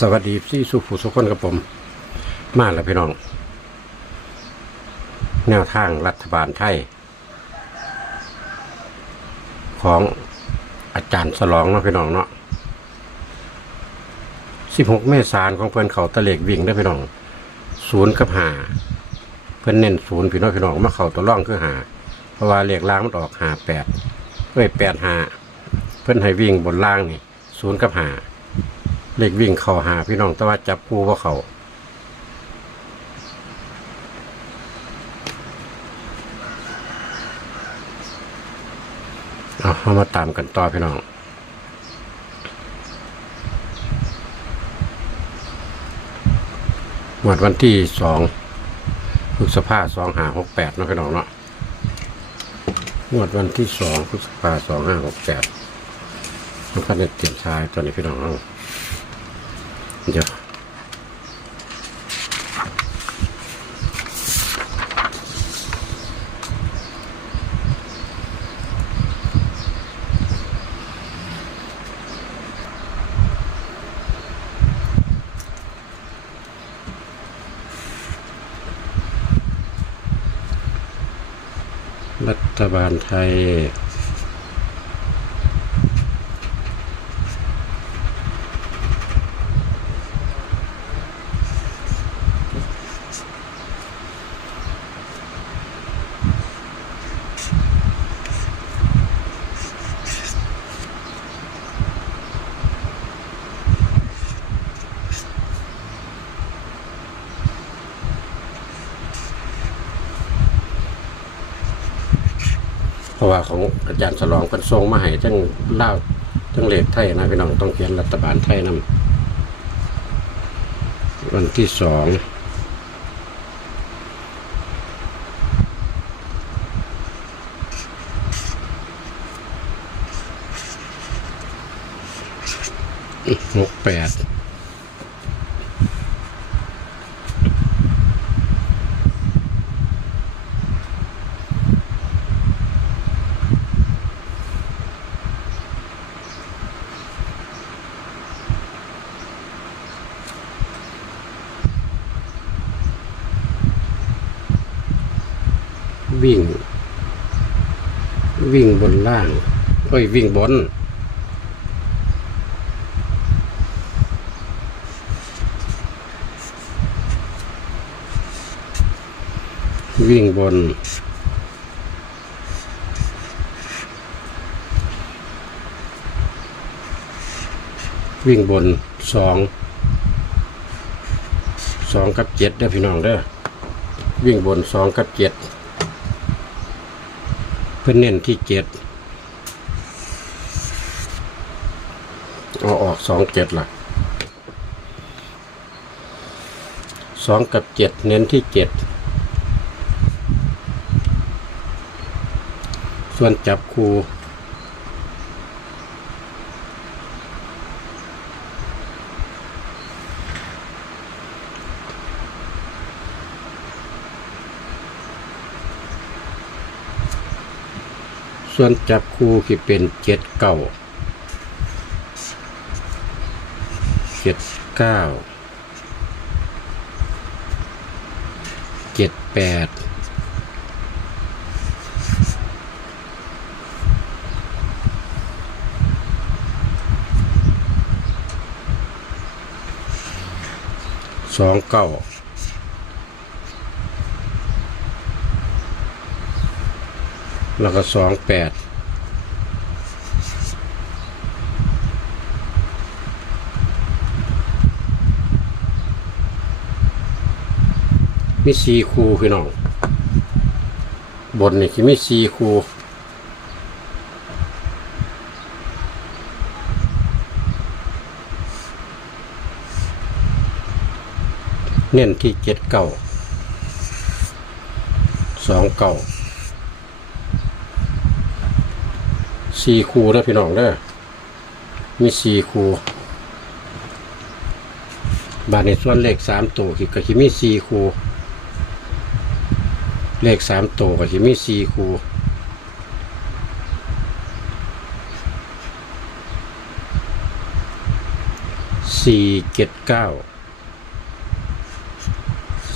สวัสดีพี่สุผู้สุคนกับผม มาแล้วพี่น้อง แนวทางรัฐบาลไทย ของอาจารย์สลองเนาะพี่น้องเนาะ16เมษายนของเพื่อนเขาตะเลกวิ่งได้พี่น้องศูนย์กับหาเพื่อนเน้นศูนย์พี่น้องพี่น้องมาเขาตัวร่องคือหาเพราะว่าเลขล่างมันออกหาแปดเอ้ยแปดหาเพื่อนให้วิ่งบนล่างนี่ศูนย์กับหา เลขวิ่งเข้าหาพี่น้องแต่ว่าจับคู่ว่าเขาเอาเอามาตามกันต่อพี่น้องหมวดวันที่สองพฤษภาสองหาหกแปดนะพี่น้องเนาะหมวดวันที่สองพฤษภาสองห้าหกแปดมันก็เนี่ยเตรียมชายตอนนี้พี่น้องเอา เดี๋ยวรัฐบาลไทย เพราะว่าของอาจารย์สลองเป็นทรงมาให้ทั้งเล่าวทั้งเลขไทยนะพี่น้องต้องเขียนรัฐบาลไทยนำวันที่สองหกแปด วิ่ง วิ่งบนล่าง เอ้ย วิ่งบน วิ่งบน วิ่งบนสองสองกับเจ็ดเด้อพี่น้องเด้อวิ่งบนสองกับเจ็ด พื่อเน้นที่เจ็ดเอาออกสองเจ็ดล่ะสองกับเจ็ดเน้นที่เจ็ดส่วนจับคู ส่วนจับคู่ที่เป็นเจ็ดเก้าเจ็ดเก้าเจ็ดแปดสองเก้า แล้วก็สองแปดมีสีคูพี่น้อง บนนี่คือมีสีคูเน้นที่เจ็ดเก้าสองเก้า สี่คูนะพี่น้องเด้อมีสี่คูบาทในส่วนเลขสามตัวคือมีสี่คูเลขสามตัวก็จะมีสี่คูสี่เจ็ดเก้า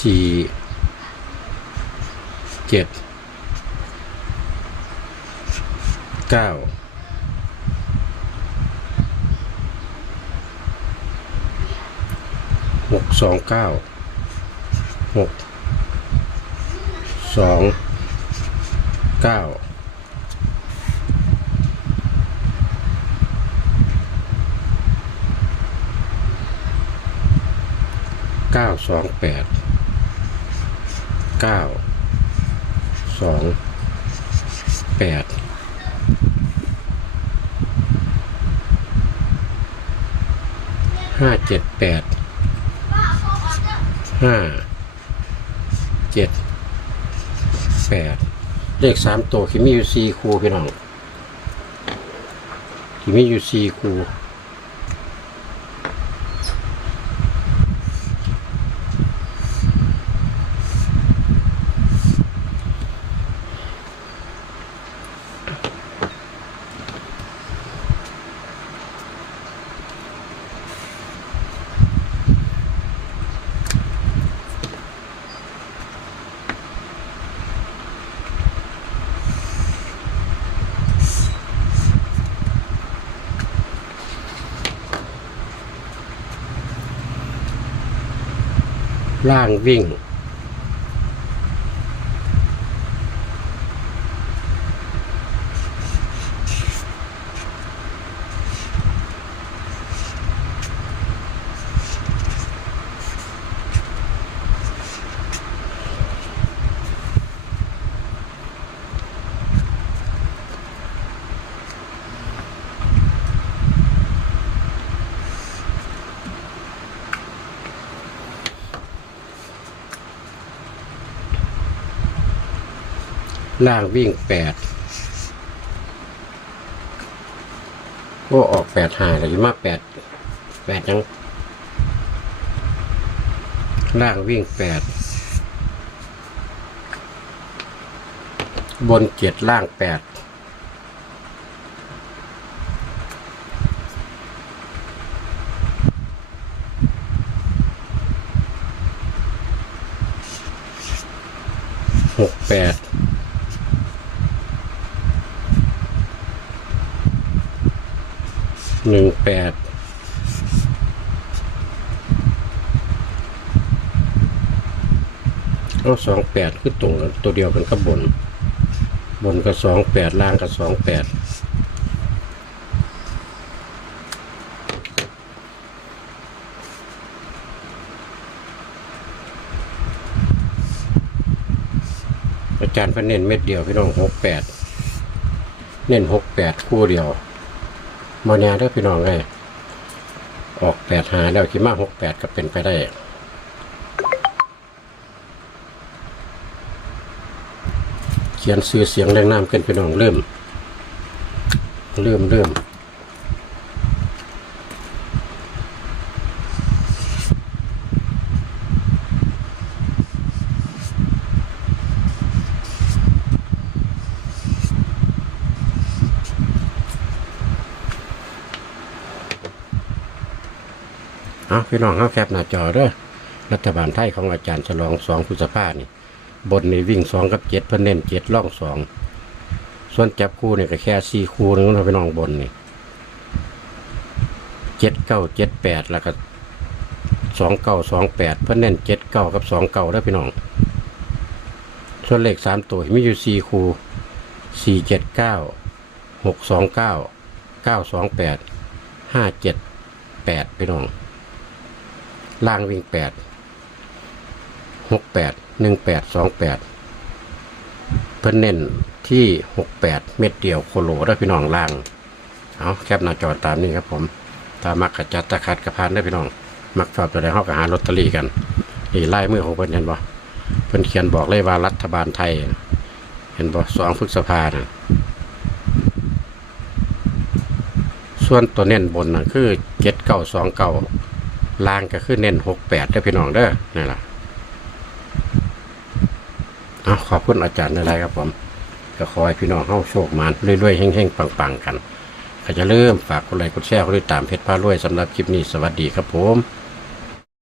สี่เจ็ด เก้าหกสองเก้าหกสองเก้าเก้าสองแปดเก้าสองแปด ห้าเจ็ดแปดห้าเจ็ดแปดเลขสามตัวขีมีอยู่สี่คูพี่น้องขีมีอยู่สี่คู ล่างวิ่ง ล่างวิ่งแปดโอ้ออกแปดหาเลยมาแปดแปดยังล่างวิ่งแปดบนเจ็ดล่างแปดหกแปด หนึ่งแปดเอาสองแปดคือตรงกันตัวเดียวกันกับบน บนก็สองแปดล่างก็สองแปดอาจารย์เพันเน้นเม็ดเดียวพี่น้องหกแปดเน้นหกแปดคู่เดียว มาแน่เด้อพี่น้องเลยออกแปดหาแล้วคิดมาหกแปดก็เป็นไปได้เขียนซื้อเสียงแรงน้ำเกินพี่น้องเริ่ม เริ่มเริ่ม เอาพี่น้องเขาแคปหน้าจอเด้อรัฐบาลไทยของอาจารย์ฉลองสองพฤษภานี่ บนนี่วิ่งสองกับเจ็ดเพิ่นเน้นเจ็ดล่องสองส่วนจับคู่เนี่ยก็แค่สี่คู่นึงเราไปน้องบนนี่เจ็ดเก้าเจ็ดแปดแล้วก็สองเก้าสองแปดเพิ่นเน้นเจ็ดเก้ากับสองเก้าได้อพี่น้อง ส่วนเลขสามตัวมีอยู่สี่คู่สี่เจ็ดเก้าหกสองเก้าเก้าสองแปดห้าเจ็ดแปดพี่น้อง ล่างวิ่งแปดหกแปดหนึ่งแปดสองแปดเพิ่นเน้นที่หกแปดเม็ดเดียวโคโลได้พี่น้องล่างเอาแคปหน้าจอตามนี้ครับผมถ้ามักกระจัดตะคัดกระพานได้พี่น้อง มักชอบตัวใดเฮาก็หาลอตเตอรี่กันนี่ไล่มือของเพิ่นเห็นบ่เพิ่นเขียนบอกเลยว่ารัฐบาลไทย เห็นบ่สองพฤษภานะส่วนตัวเน้นบนนะคือเจ็ดเก้าสองเก้า ลางก็คือเน้นหกแปดได้อพี่น้องเด้อนี่แหละเอาขอบคุณอาจารย์อะไรครับผมก็ขอให้พี่น้องเข้าโชคมานเรื่อยๆแห้งๆปังๆกันก็จะเริ่มฝากกดไลค์กดแชร์กดติดตามเพจพารวยสำหรับคลิปนี้สวัสดีครับผม